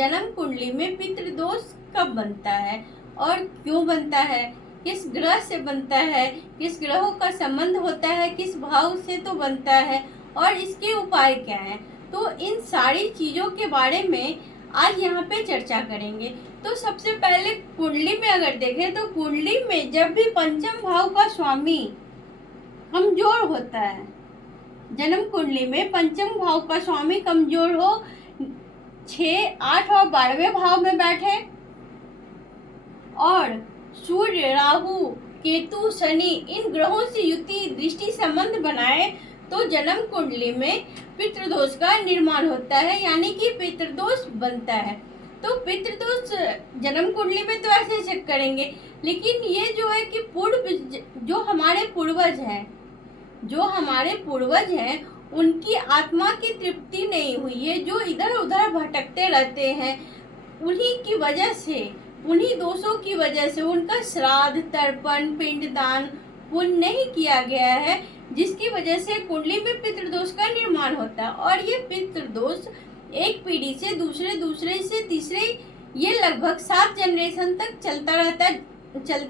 जन्म कुंडली में पितृदोष कब बनता है और क्यों बनता है, किस ग्रह से बनता है, किस ग्रहों का संबंध होता है, किस भाव से तो बनता है और इसके उपाय क्या हैं। तो इन सारी चीज़ों के बारे में आज यहाँ पे चर्चा करेंगे। तो सबसे पहले कुंडली में अगर देखें तो कुंडली में जब भी पंचम भाव का स्वामी कमजोर होता है, जन्म कुंडली में पंचम भाव का स्वामी कमजोर हो, 6, 8 और 12वें भाव में बैठे और सूर्य, राहु, केतु, शनि इन ग्रहों से युति, दृष्टि, संबंध बनाए तो जन्म कुंडली में पितृदोष का निर्माण होता है, यानी कि पितृदोष बनता है। तो पितृदोष जन्म कुंडली में तो ऐसे चेक करेंगे, लेकिन ये जो है कि जो हमारे पूर्वज हैं उनकी आत्मा की तृप्ति नहीं हुई है, जो इधर उधर भटकते रहते हैं, उन्हीं की वजह से, उन्हीं दोषों की वजह से उनका श्राद्ध, तर्पण, पिंडदान पुण्य नहीं किया गया है, जिसकी वजह से कुंडली में पितृदोष का निर्माण होता है। और ये पितृदोष एक पीढ़ी से दूसरे से तीसरे, ये लगभग 7 जनरेशन तक चलता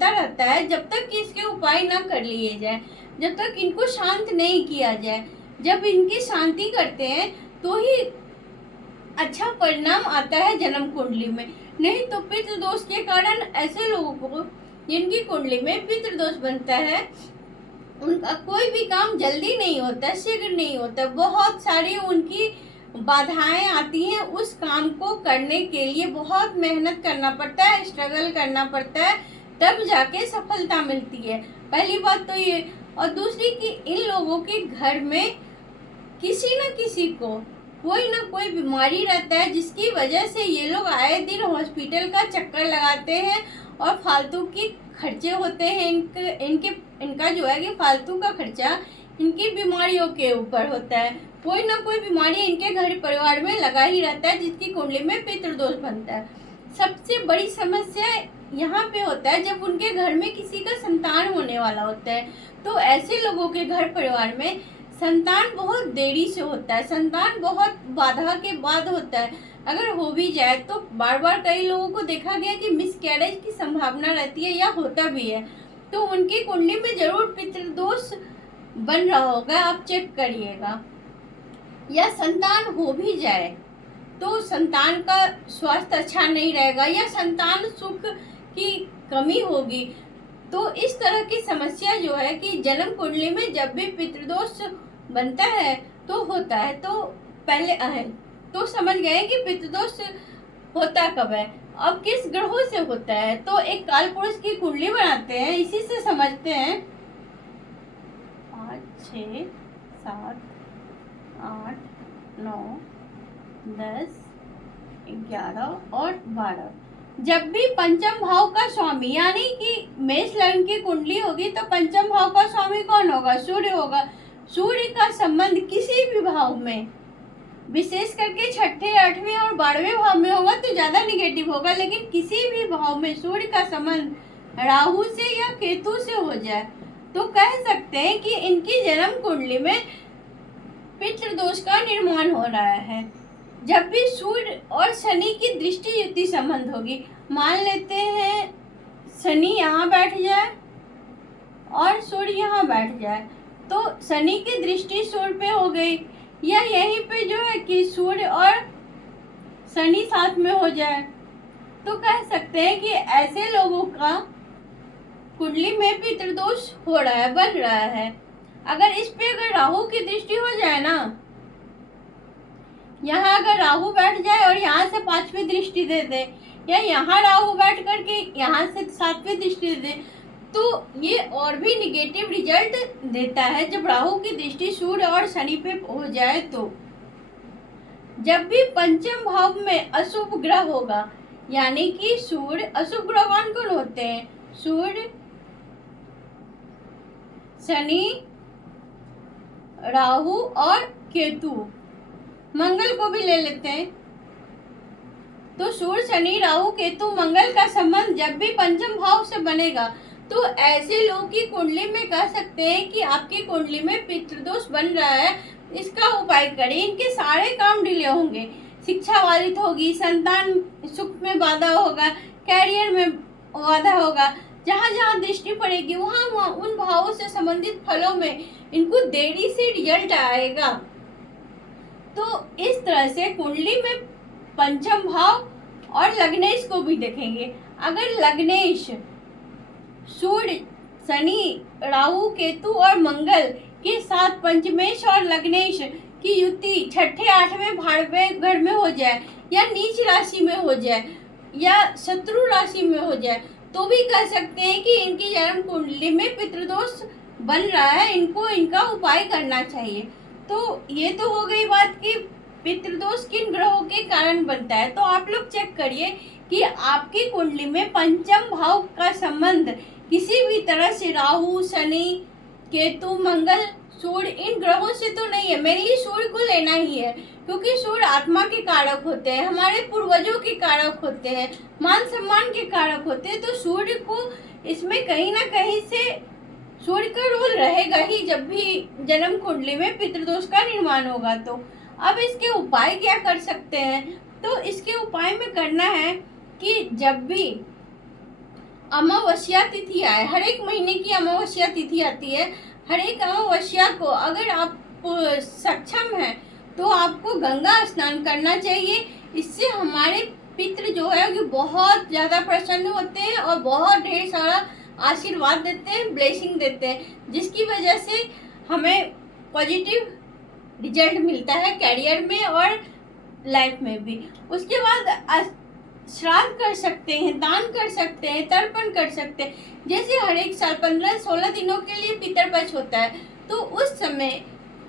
रहता है जब तक कि इसके उपाय ना कर लिए जाए, जब तक इनको शांत नहीं किया जाए। जब इनकी शांति करते हैं तो ही अच्छा परिणाम आता है जन्म कुंडली में, नहीं तो पितृदोष के कारण ऐसे लोगों को जिनकी कुंडली में पितृदोष बनता है उनका कोई भी काम जल्दी नहीं होता, शीघ्र नहीं होता, बहुत सारी उनकी बाधाएं आती हैं। उस काम को करने के लिए बहुत मेहनत करना पड़ता है, स्ट्रगल करना पड़ता है, तब जाके सफलता मिलती है। पहली बात तो ये, और दूसरी कि इन लोगों के घर में किसी न किसी को कोई ना कोई बीमारी रहता है, जिसकी वजह से ये लोग आए दिन हॉस्पिटल का चक्कर लगाते हैं और फालतू की खर्चे होते हैं। इनका जो है कि फालतू का खर्चा इनकी बीमारियों के ऊपर होता है। कोई ना कोई बीमारी इनके घर परिवार में लगा ही रहता है, जिसकी कुंडली में पितृदोष बनता है। सबसे बड़ी समस्या यहाँ पे होता है जब उनके घर में किसी का संतान होने वाला होता है, तो ऐसे लोगों के घर परिवार में संतान बहुत देरी से होता है, संतान बहुत बाधा के बाद होता है। अगर हो भी जाए तो बार बार कई लोगों को देखा गया कि मिसकैरेज की संभावना रहती है या होता भी है, तो उनकी कुंडली में जरूर पितृदोष बन रहा होगा, आप चेक करिएगा। या संतान हो भी जाए तो संतान का स्वास्थ्य अच्छा नहीं रहेगा या संतान सुख की कमी होगी। तो इस तरह की समस्या जो है कि जन्म कुंडली में जब भी पितृदोष बनता है तो होता है। तो पहले तो समझ गए कि पितृदोष होता कब है, अब किस ग्रहों से होता है। तो एक काल पुरुष की कुंडली बनाते हैं, इसी से समझते हैं। 5, 6, 7, 8, 9, 10, 11 और 12। जब भी पंचम भाव का स्वामी, यानी कि मेष लग्न की कुंडली होगी तो पंचम भाव का स्वामी कौन होगा? सूर्य होगा। सूर्य का संबंध किसी भी भाव में, विशेष करके 6ठे, 8वें और 12वें भाव में होगा तो ज्यादा निगेटिव होगा, लेकिन किसी भी भाव में सूर्य का संबंध राहु से या केतु से हो जाए तो कह सकते हैं कि इनकी जन्म कुंडली में पितृदोष का निर्माण हो रहा है। जब भी सूर्य और शनि की दृष्टि युति संबंध होगी, मान लेते हैं शनि यहाँ बैठ जाए और सूर्य यहाँ बैठ जाए, तो शनि की दृष्टि सूर्य पे हो गई, या यहीं पे जो है कि सूर्य और शनि साथ में हो जाए, तो कह सकते हैं कि ऐसे लोगों का कुंडली में पितृदोष हो रहा है, बन रहा है। अगर राहु की दृष्टि हो जाए ना, यहाँ अगर राहु बैठ जाए और यहाँ से 5वीं दृष्टि दे दे, या यहाँ राहु बैठ करके यहाँ से 7वीं दृष्टि दे, तो ये और भी निगेटिव रिजल्ट देता है। जब राहु की दृष्टि सूर्य और शनि पे हो जाए तो जब भी पंचम भाव में अशुभ ग्रह होगा, यानी कि सूर्य, अशुभ ग्रह कौन कौन होते हैं? सूर्य, शनि, राहु और केतु, मंगल को भी ले लेते हैं। तो सूर्य, शनि, राहु, केतु, मंगल का संबंध जब भी पंचम भाव से बनेगा तो ऐसे लोगों की कुंडली में कह सकते हैं कि आपकी कुंडली में पितृदोष बन रहा है, इसका उपाय करें, इनके सारे काम डिले होंगे। शिक्षा बाधित होगी, संतान सुख में बाधा होगा, कैरियर में बाधा होगा। जहाँ जहाँ दृष्टि पड़ेगी वहाँ वहाँ उन भावों से संबंधित फलों में इनको देरी से रिजल्ट आएगा। तो इस तरह से कुंडली में पंचम भाव और लग्नेश को भी देखेंगे। अगर लग्नेश सूर्य, शनि, राहु, केतु और मंगल के साथ पंचमेश और लग्नेश की युति छठे आठवें भाड़वें घर में हो जाए, या नीच राशि में हो जाए, या शत्रु राशि में हो जाए, तो भी कह सकते हैं कि इनकी जन्म कुंडली में पितृदोष बन रहा है, इनको इनका उपाय करना चाहिए। तो ये तो हो गई बात कि पितृदोष किन ग्रहों के कारण बनता है। तो आप लोग चेक करिए कि आपकी कुंडली में पंचम भाव का संबंध किसी भी तरह से राहु, शनि, केतु, मंगल, सूर्य इन ग्रहों से तो नहीं है। मेनली सूर्य को लेना ही है, क्योंकि सूर्य आत्मा के कारक होते हैं, हमारे पूर्वजों के कारक होते हैं, मान सम्मान के कारक होते हैं। तो सूर्य को इसमें कहीं ना कहीं से सूर्य का रोल रहेगा ही जब भी जन्म कुंडली में पितृदोष का निर्माण होगा। तो अब इसके उपाय क्या कर सकते हैं? तो इसके उपाय में करना है कि जब भी अमावस्या तिथि आए, हर एक महीने की अमावस्या तिथि आती है, हर एक अमावस्या को अगर आप सक्षम हैं तो आपको गंगा स्नान करना चाहिए। इससे हमारे पितृ जो है कि बहुत ज़्यादा प्रसन्न होते हैं और बहुत ढेर सारा आशीर्वाद देते हैं, ब्लेसिंग देते हैं, जिसकी वजह से हमें पॉजिटिव रिजल्ट मिलता है कैरियर में और लाइफ में भी। उसके बाद श्राद्ध कर सकते हैं, दान कर सकते हैं, तर्पण कर सकते हैं। जैसे हर एक साल 15-16 दिनों के लिए पितरपक्ष होता है, तो उस समय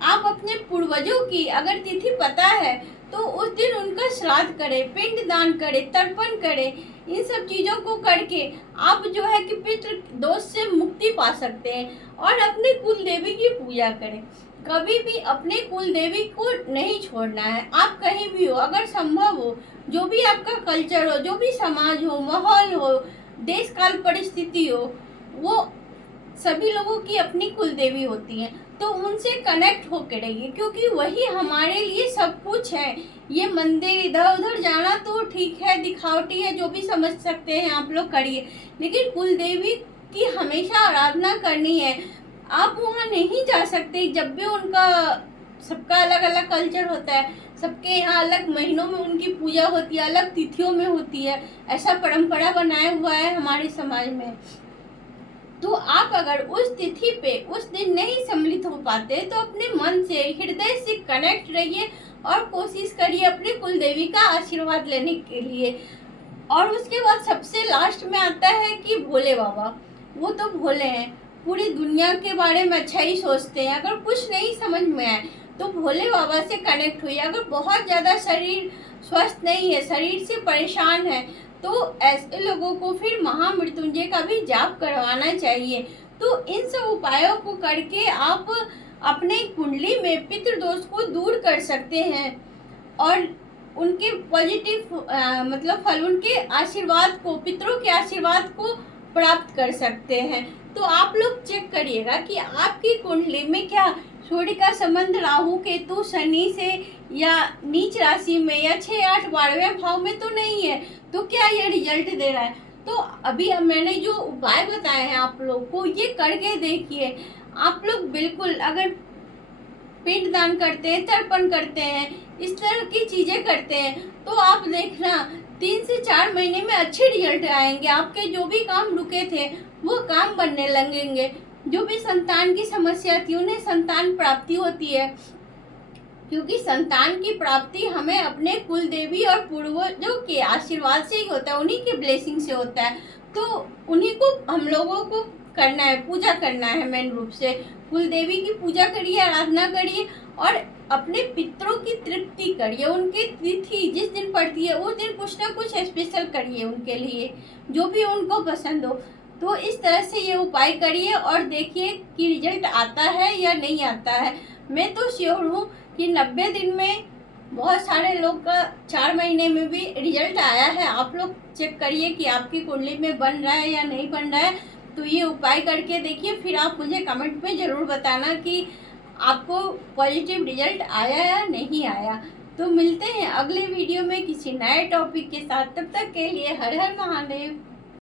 आप अपने पूर्वजों की अगर तिथि पता है तो उस दिन उनका श्राद्ध करें, पिंड दान करें, तर्पण करें। इन सब चीज़ों को करके आप जो है कि पितृ दोष से मुक्ति पा सकते हैं और अपने कुल देवी की पूजा करें। कभी भी अपने कुल देवी को नहीं छोड़ना है। आप कहीं भी हो, अगर संभव हो, जो भी आपका कल्चर हो, जो भी समाज हो, माहौल हो, देश काल परिस्थिति हो, वो सभी लोगों की अपनी कुल देवी होती हैं। तो उनसे कनेक्ट होकर रहिए, क्योंकि वही हमारे लिए सब कुछ है। ये मंदिर इधर उधर जाना तो ठीक है, दिखावटी है, जो भी समझ सकते हैं आप लोग करिए, लेकिन कुल देवी की हमेशा आराधना करनी है। आप वहाँ नहीं जा सकते जब भी उनका, सबका अलग अलग कल्चर होता है, सबके यहाँ अलग महीनों में उनकी पूजा होती है, अलग तिथियों में होती है, ऐसा परंपरा बनाया हुआ है हमारे समाज में। तो आप अगर उस तिथि पे उस दिन नहीं सम्मिलित हो पाते तो अपने मन से, हृदय से कनेक्ट रहिए और कोशिश करिए अपने कुल देवी का आशीर्वाद लेने के लिए। और उसके बाद सबसे लास्ट में आता है कि भोले बाबा। वो तो भोले हैं, पूरी दुनिया के बारे में अच्छा ही सोचते हैं। अगर कुछ नहीं समझ में आए तो भोले बाबा से कनेक्ट हुई। अगर बहुत ज़्यादा शरीर स्वस्थ नहीं है, शरीर से परेशान है, तो ऐसे लोगों को फिर महामृत्युंजय का भी जाप करवाना चाहिए। तो इन सब उपायों को करके आप अपने कुंडली में पितृदोष को दूर कर सकते हैं और उनके पॉजिटिव मतलब फल, उनके आशीर्वाद को, पितरों के आशीर्वाद को प्राप्त कर सकते हैं। तो आप लोग चेक करिएगा कि आपकी कुंडली में क्या सूर्य का संबंध राहु, केतु, शनि से या नीच राशि में या 6, 8, 12वें भाव में तो नहीं है, तो क्या ये रिजल्ट दे रहा है। तो अभी मैंने जो उपाय बताए हैं आप लोग को, ये करके देखिए। आप लोग बिल्कुल अगर पिंड दान करते हैं, तर्पण करते हैं, इस तरह की चीज़ें करते हैं, तो आप देखना 3 से 4 महीने में अच्छे रिजल्ट आएंगे। आपके जो भी काम रुके थे वो काम बनने लगेंगे। जो भी संतान की समस्या थी उन्हें संतान प्राप्ति होती है, क्योंकि संतान की प्राप्ति हमें अपने कुल देवी और पूर्वजों के आशीर्वाद से ही होता है, उन्हीं के ब्लेसिंग से होता है। तो उन्हीं को हम लोगों को करना है, पूजा करना है। मेन रूप से कुल देवी की पूजा करिए, आराधना करिए और अपने पितरों की तृप्ति करिए। उनकी तिथि जिस दिन पड़ती है उस दिन कुछ ना कुछ स्पेशल करिए उनके लिए, जो भी उनको पसंद हो। तो इस तरह से ये उपाय करिए और देखिए कि रिजल्ट आता है या नहीं आता है। मैं तो श्योर हूँ कि 90 दिन में बहुत सारे लोग का 4 महीने में भी रिजल्ट आया है। आप लोग चेक करिए कि आपकी कुंडली में बन रहा है या नहीं बन रहा है। तो ये उपाय करके देखिए, फिर आप मुझे कमेंट में ज़रूर बताना कि आपको पॉजिटिव रिजल्ट आया या नहीं आया। तो तो मिलते हैं अगले वीडियो में किसी नए टॉपिक के साथ। तब तक के लिए हर हर महादेव।